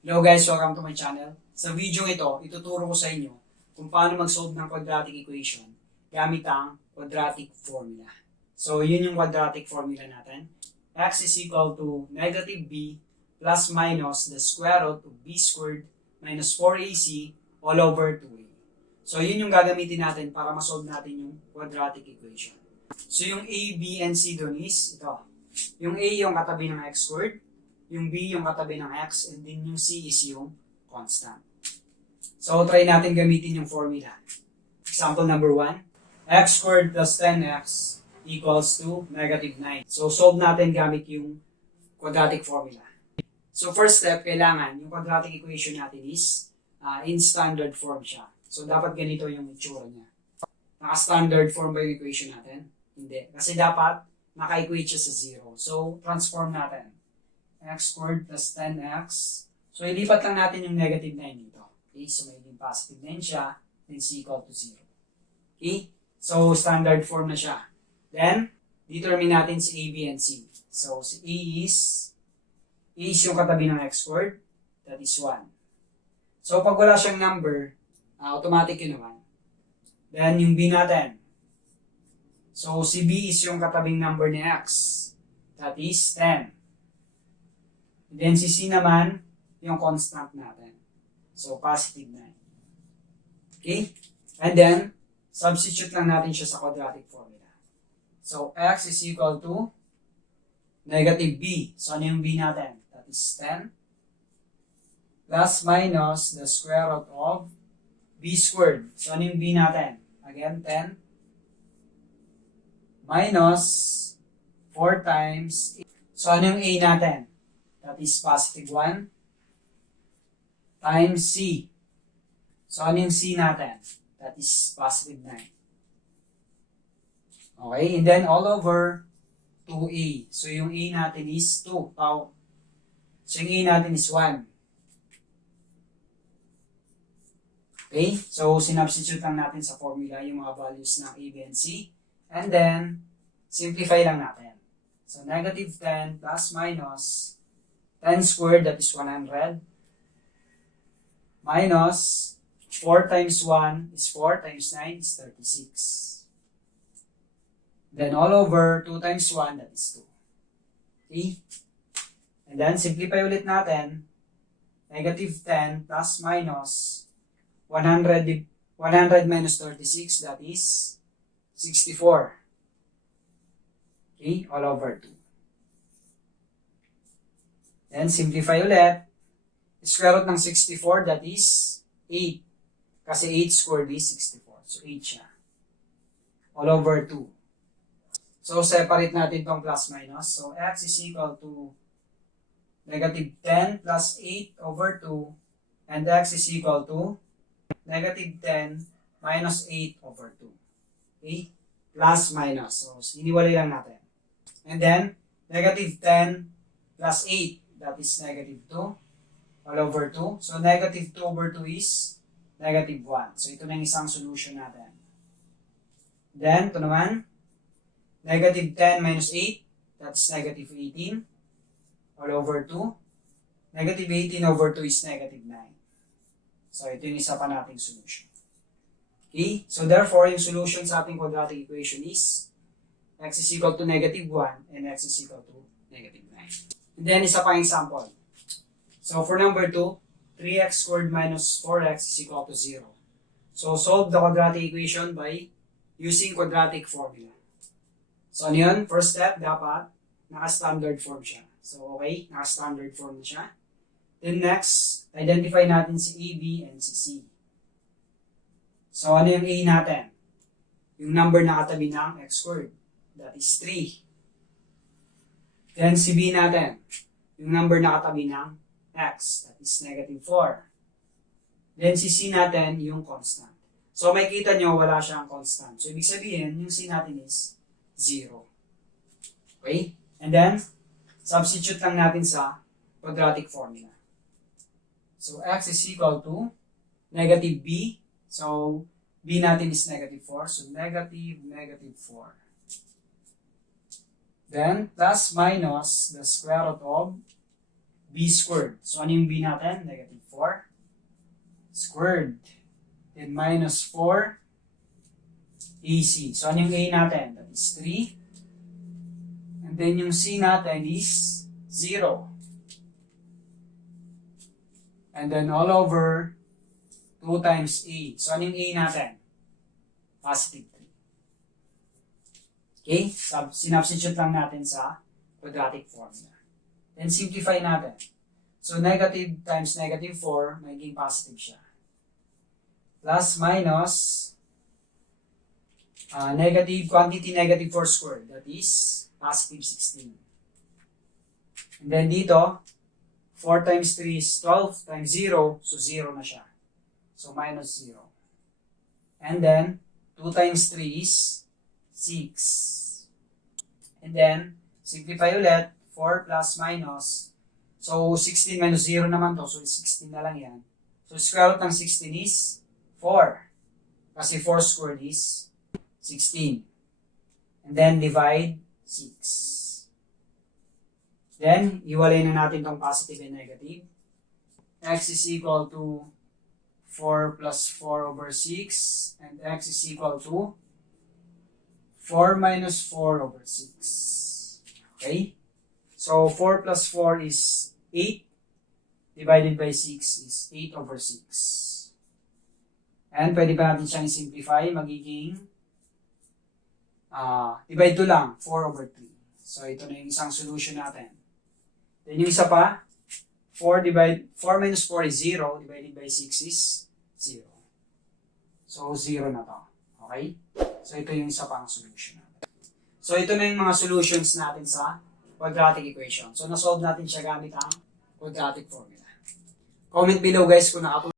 Hello guys, welcome to my channel. Sa video ito, ituturo ko sa inyo kung paano mag-solve ng quadratic equation gamit ang quadratic formula. So, yun yung quadratic formula natin. X is equal to negative b plus minus the square root of b squared minus 4ac all over 2a. So, yun yung gagamitin natin para ma-solve natin yung quadratic equation. So, yung a, b, and c dun is ito. Yung a yung katabi ng x squared, yung b yung katabi ng x, and then yung c is yung constant. So, try natin gamitin yung formula. Example number 1, x squared plus 10x equals to negative 9. So, solve natin gamit yung quadratic formula. So, first step, kailangan yung quadratic equation natin is in standard form siya. So, dapat ganito yung itsura niya. Naka-standard form ba yung equation natin? Hindi. Kasi dapat naka-equate siya sa 0. So, transform natin. X squared plus 10x. So, ilipat lang natin yung negative 9 dito. Okay? So, may positive 9 siya. Then, c equal to 0. Okay? So, standard form na siya. Then, determine natin si a, b, and c. So, si a is yung katabi ng x squared. That is 1. So, pag wala siyang number, automatic yun naman. Then, yung b natin. So, si b is yung katabing number ni x. That is 10. And then, si c naman, yung constant natin. So, positive 9. Okay? And then, substitute lang natin siya sa quadratic formula. So, x is equal to negative b. So, ano yung b natin? That is 10. Plus minus the square root of b squared. So, ano yung b natin? Again, 10. Minus 4 times 8. So, ano yung a natin? That is positive 1 times c. So, ano yung c natin? That is positive 9. Okay, and then all over 2a. So, yung a natin is 2. So, yung a natin is 1. Okay, so sinubstitute lang natin sa formula yung mga values ng a, b, and c. And then, simplify lang natin. So, negative 10 plus minus 10 squared, that is 100. Minus 4 times 1 is 4 times 9 is 36. Then all over 2 times 1, that is 2. Okay? And then simplify ulit natin. Negative 10 plus minus 100 minus 36, that is 64. Okay? All over 2. Then, simplify ulit. Square root ng 64, that is 8. Kasi 8 squared is 64. So, 8 siya. All over 2. So, separate natin itong plus minus. So, x is equal to negative 10 plus 8 over 2. And x is equal to negative 10 minus 8 over 2. Okay? Plus minus. So, hiniwalay lang natin. And then, negative 10 plus 8. That is negative 2 all over 2. So, negative 2 over 2 is negative 1. So, ito na yung isang solution natin. Then, ito naman, negative 10 minus 8, that's negative 18 all over 2. Negative 18 over 2 is negative 9. So, ito yung isa pa nating solution. Okay? So, therefore, yung solution sa ating quadratic equation is x is equal to negative 1 and x is equal to negative 9. And then, isa pang example. So, for number 2, 3x squared minus 4x is equal to 0. So, solve the quadratic equation by using quadratic formula. So, ano yun? First step, dapat naka-standard form siya. So, okay, naka-standard form na siya. Then next, identify natin si a, b, and si c. So, ano yung a natin? Yung number na katabi ng x squared. That is 3. Then, si b natin, yung number na katabi ng x, that is negative 4. Then, si c natin, yung constant. So, makikita nyo, wala siyang constant. So, ibig sabihin, yung c natin is 0. Okay? And then, substitute lang natin sa quadratic formula. So, x is equal to negative b. So, b natin is negative 4. So, negative 4. Then, plus minus the square root of b squared. So ano yung b natin? Negative 4 squared. Then minus 4 AC. So ano yung a natin? That is 3. And then yung c natin is 0. And then all over 2 times a. So ano yung a natin? Positive 3. Okay? Sinubstitute lang natin sa quadratic formula. Then simplify natin. So negative times negative 4, magiging positive siya. Plus minus negative quantity negative 4 squared. That is positive 16. And then dito, 4 times 3 is 12 times 0. So 0 na siya. So minus 0. And then 2 times 3 is 6. And then simplify ulit. 4 plus minus. So, 16 minus 0 naman to. So, 16 na lang yan. So, square root ng 16 is 4. Kasi 4 squared is 16. And then, divide 6. Then, iwalay na natin tong positive and negative. X is equal to 4 plus 4 over 6. And x is equal to 4 minus 4 over 6. Okay? So, 4 plus 4 is 8. Divided by 6 is 8 over 6. And pwede pa natin siyang simplify. Magiging divide 2 lang. 4 over 3. So, ito na yung isang solution natin. Then yung isa pa, 4 minus 4 is 0. Divided by 6 is 0. So, 0 na to. Okay? So, ito yung isa pang solution natin. So, ito na yung mga solutions natin sa quadratic equation. So, na-solve natin siya gamit ang quadratic formula. Comment below guys kung nakatulong